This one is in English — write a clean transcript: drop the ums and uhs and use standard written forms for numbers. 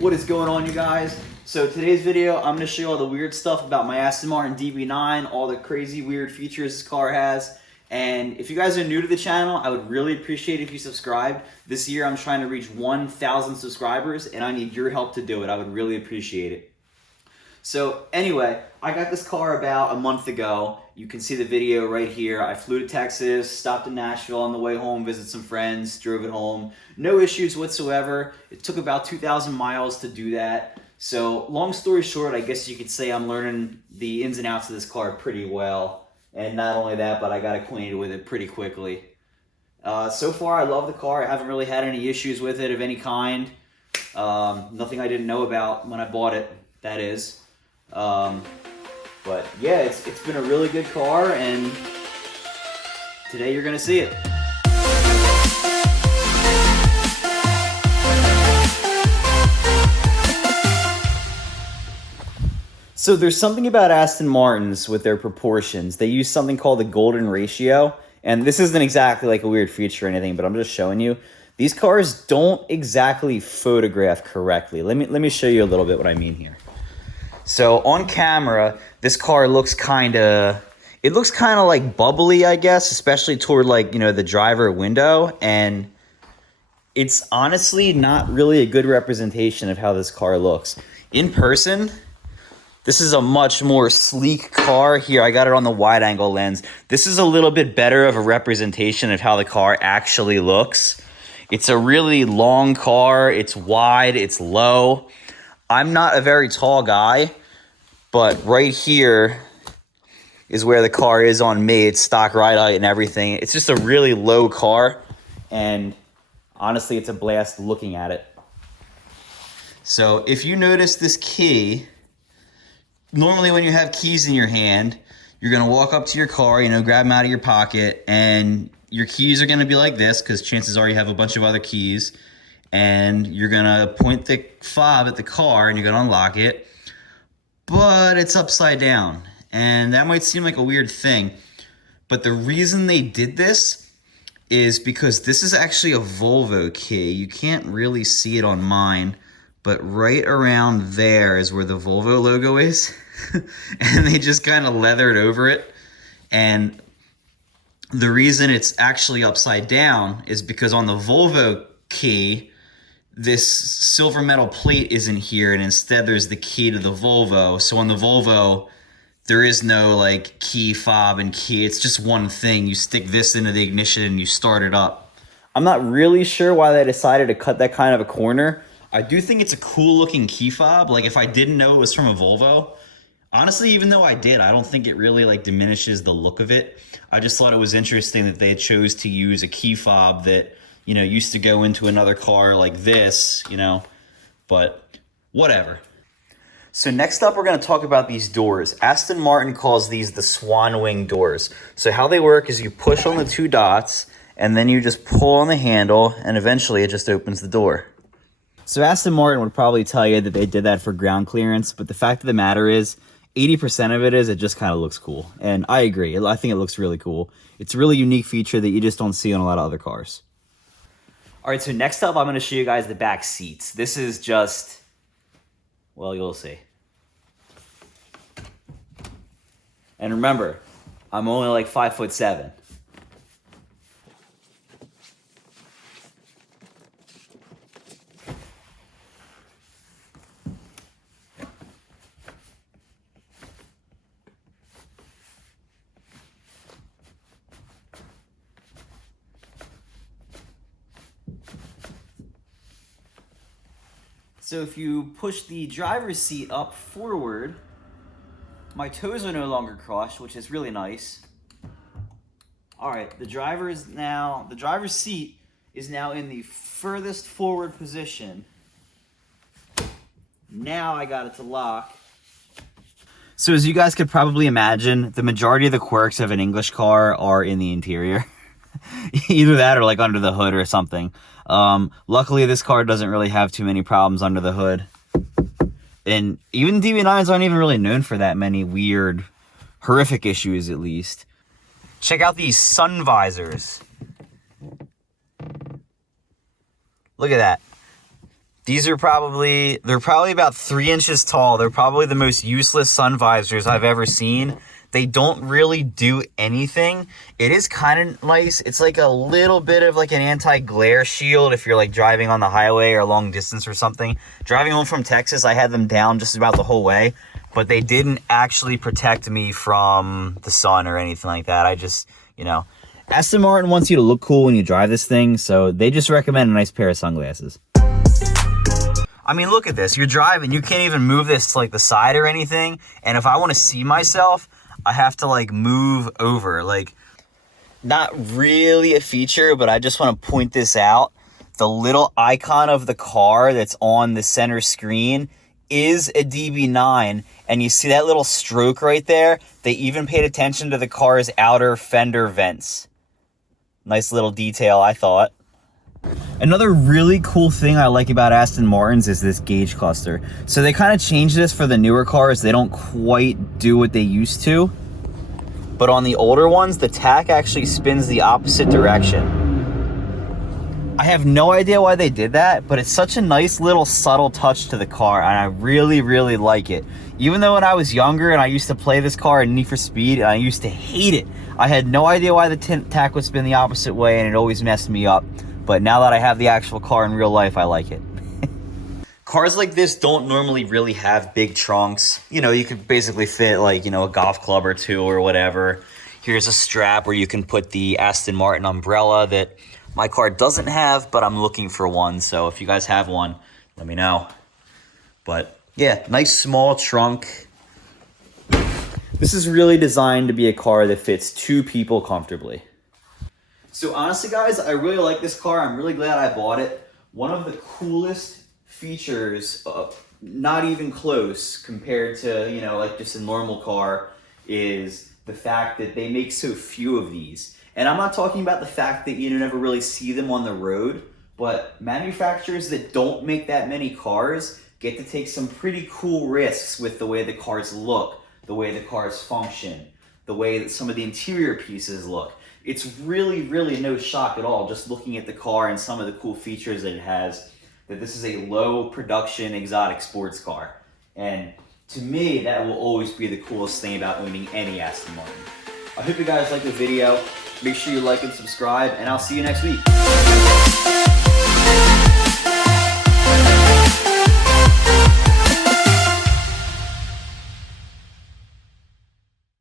What is going on, you guys? So today's video, I'm going to show you all the weird stuff about my Aston Martin DB9, all the crazy weird features this car has. And if you guys are new to the channel, I would really appreciate it if you subscribed. This year I'm trying to reach 1,000 subscribers and I need your help to do it. I would really appreciate it. So anyway, I got this car about a month ago. You can see the video right here. I flew to Texas, stopped in Nashville on the way home, visited some friends, drove it home. No issues whatsoever. It took about 2,000 miles to do that. So long story short, I guess you could say I'm learning the ins and outs of this car pretty well. And not only that, but I got acquainted with it pretty quickly. So far, I love the car. I haven't really had any issues with it of any kind. Nothing I didn't know about when I bought it, that is. But yeah, it's been a really good car, and today you're gonna see it. So there's something about Aston Martins with their proportions. They use something called the golden ratio, and this isn't exactly like a weird feature or anything, but I'm just showing you. These cars don't exactly photograph correctly. Let me show you a little bit what I mean here. So on camera, this car looks kind of like bubbly, I guess, especially toward the driver window. And it's honestly not really a good representation of how this car looks. In person, this is a much more sleek car. Here, I got it on the wide angle lens. This is a little bit better of a representation of how the car actually looks. It's a really long car. It's wide, it's low. I'm not a very tall guy, but right here is where the car is on me. It's stock ride height and everything. It's just a really low car, and honestly, it's a blast looking at it. So if you notice this key, normally when you have keys in your hand, you're gonna walk up to your car, grab them out of your pocket, and your keys are gonna be like this, because chances are you have a bunch of other keys. And you're gonna point the fob at the car and you're gonna unlock it, but it's upside down. And that might seem like a weird thing, but the reason they did this is because this is actually a Volvo key. You can't really see it on mine, but right around there is where the Volvo logo is. And they just kind of leathered over it. And the reason it's actually upside down is because on the Volvo key, this silver metal plate isn't here, and instead there's the key to the Volvo. So on the Volvo, there is no key fob and key. It's just one thing. You stick this into the ignition and you start it up. I'm not really sure why they decided to cut that kind of a corner. I do think it's a cool looking key fob. If I didn't know it was from a Volvo, honestly, even though I did, I don't think it really diminishes the look of it. I just thought it was interesting that they chose to use a key fob that used to go into another car like this, but whatever. So next up, we're going to talk about these doors. Aston Martin calls these the swan wing doors. So how they work is you push on the two dots, and then you just pull on the handle, and eventually it just opens the door. So Aston Martin would probably tell you that they did that for ground clearance, but the fact of the matter is, 80% of it just kind of looks cool. And I agree. I think it looks really cool. It's a really unique feature that you just don't see on a lot of other cars. All right, so next up, I'm going to show you guys the back seats. This is just, well, you'll see. And remember, I'm only 5'7". So if you push the driver's seat up forward, my toes are no longer crushed, which is really nice. All right, the driver's seat is now in the furthest forward position. Now I got it to lock. So as you guys could probably imagine, the majority of the quirks of an English car are in the interior. Either that or under the hood or something. Luckily, this car doesn't really have too many problems under the hood. And even DB9s aren't even really known for that many weird, horrific issues, at least. Check out these sun visors. Look at that. These are they're probably about 3 inches tall. They're probably the most useless sun visors I've ever seen. They don't really do anything. It is kind of nice. It's like a little bit of like an anti-glare shield if you're like driving on the highway or long distance or something. Driving home from Texas, I had them down just about the whole way, but they didn't actually protect me from the sun or anything like that. I just, you know, Aston Martin wants you to look cool when you drive this thing, so they just recommend a nice pair of sunglasses. I mean, look at this. You're driving. You can't even move this to like the side or anything, and if I want to see myself, I have to like move over. Like, not really a feature, but I just want to point this out. The little icon of the car that's on the center screen is a DB9, and you see that little stroke right there? They even paid attention to the car's outer fender vents. Nice little detail, I thought. Another really cool thing I like about Aston Martins is this gauge cluster. So they kind of changed this for the newer cars. They don't quite do what they used to. But on the older ones, the tach actually spins the opposite direction. I have no idea why they did that, but it's such a nice little subtle touch to the car, and I really, really like it. Even though when I was younger and I used to play this car in Need for Speed, and I used to hate it, I had no idea why the tach would spin the opposite way, and it always messed me up. But now that I have the actual car in real life, I like it. Cars like this don't normally really have big trunks. You know, you could basically fit like, you know, a golf club or two or whatever. Here's a strap where you can put the Aston Martin umbrella that my car doesn't have, but I'm looking for one. So if you guys have one, let me know. But yeah, nice small trunk. This is really designed to be a car that fits 2 people comfortably. So honestly, guys, I really like this car. I'm really glad I bought it. One of the coolest features, not even close compared to, you know, like just a normal car, is the fact that they make so few of these. And I'm not talking about the fact that you never really see them on the road, but manufacturers that don't make that many cars get to take some pretty cool risks with the way the cars look, the way the cars function, the way that some of the interior pieces look. It's really, really no shock at all, just looking at the car and some of the cool features that it has, that this is a low production exotic sports car. And to me, that will always be the coolest thing about owning any Aston Martin. I hope you guys liked the video. Make sure you like and subscribe, and I'll see you next week.